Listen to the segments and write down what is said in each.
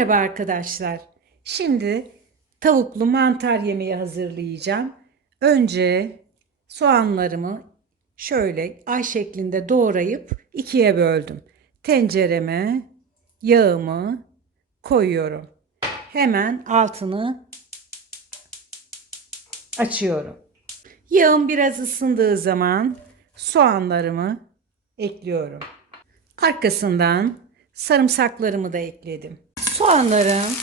Merhaba arkadaşlar. Şimdi tavuklu mantar yemeği hazırlayacağım. Önce soğanlarımı şöyle ay şeklinde doğrayıp ikiye böldüm. Tencereme yağımı koyuyorum. Hemen altını açıyorum. Yağım biraz ısındığı zaman soğanlarımı ekliyorum. Arkasından sarımsaklarımı da ekledim. Soğanlarım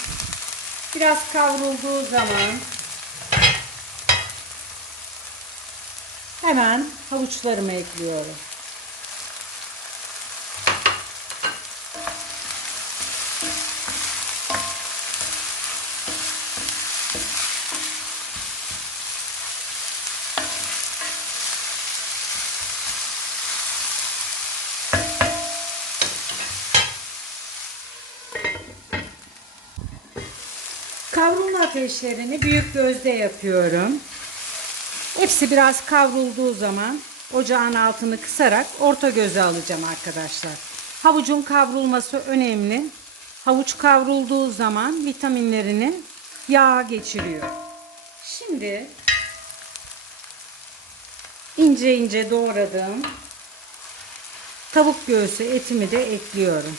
biraz kavrulduğu zaman hemen havuçlarımı ekliyorum. Kavrulma ateşlerini büyük gözde yapıyorum. Hepsi biraz kavrulduğu zaman ocağın altını kısarak orta göze alacağım arkadaşlar. Havucun kavrulması önemli. Havuç kavrulduğu zaman vitaminlerini yağa geçiriyor. Şimdi ince ince doğradığım tavuk göğsü etimi de ekliyorum.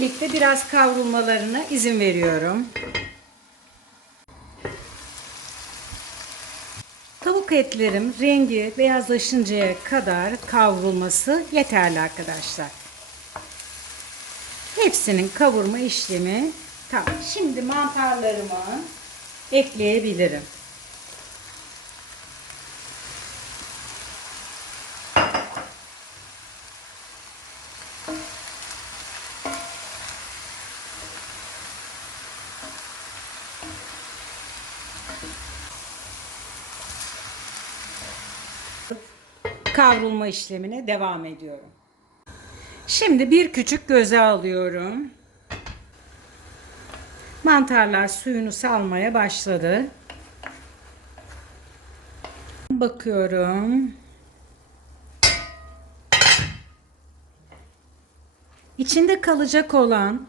Birlikte biraz kavrulmalarına izin veriyorum. Tavuk etlerim rengi beyazlaşıncaya kadar kavrulması yeterli arkadaşlar. Hepsinin kavurma işlemi tamam. Şimdi mantarlarımı ekleyebilirim. Kavrulma işlemine devam ediyorum. Şimdi bir küçük göze alıyorum. Mantarlar suyunu salmaya başladı. Bakıyorum. İçinde kalacak olan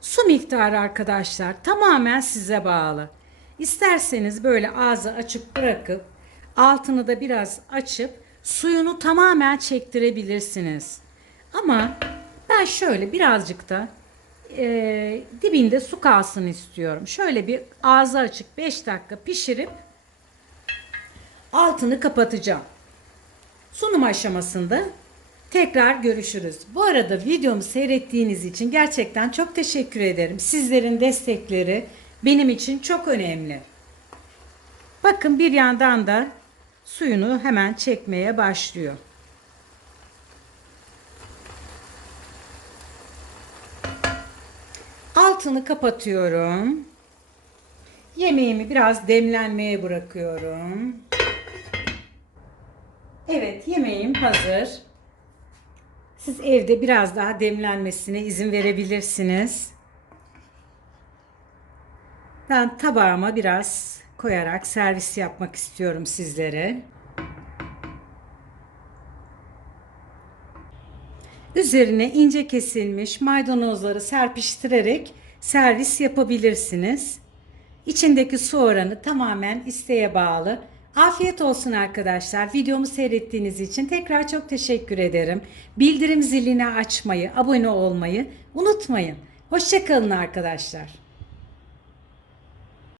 su miktarı arkadaşlar tamamen size bağlı. İsterseniz böyle ağzı açık bırakıp altını da biraz açıp suyunu tamamen çektirebilirsiniz. Ama ben şöyle birazcık da e, dibinde su kalsın istiyorum. Şöyle bir ağzı açık 5 dakika pişirip altını kapatacağım. Sunum aşamasında tekrar görüşürüz. Bu arada videomu seyrettiğiniz için gerçekten çok teşekkür ederim. Sizlerin destekleri benim için çok önemli. Bakın bir yandan da suyunu hemen çekmeye başlıyor. Altını kapatıyorum. Yemeğimi biraz demlenmeye bırakıyorum. Evet, yemeğim hazır. Siz evde biraz daha demlenmesine izin verebilirsiniz. Ben tabağıma biraz koyarak servis yapmak istiyorum sizlere. Üzerine ince kesilmiş maydanozları serpiştirerek servis yapabilirsiniz. İçindeki su oranı tamamen isteğe bağlı. Afiyet olsun arkadaşlar. Videomu seyrettiğiniz için tekrar çok teşekkür ederim. Bildirim zilini açmayı, abone olmayı unutmayın. Hoşçakalın arkadaşlar.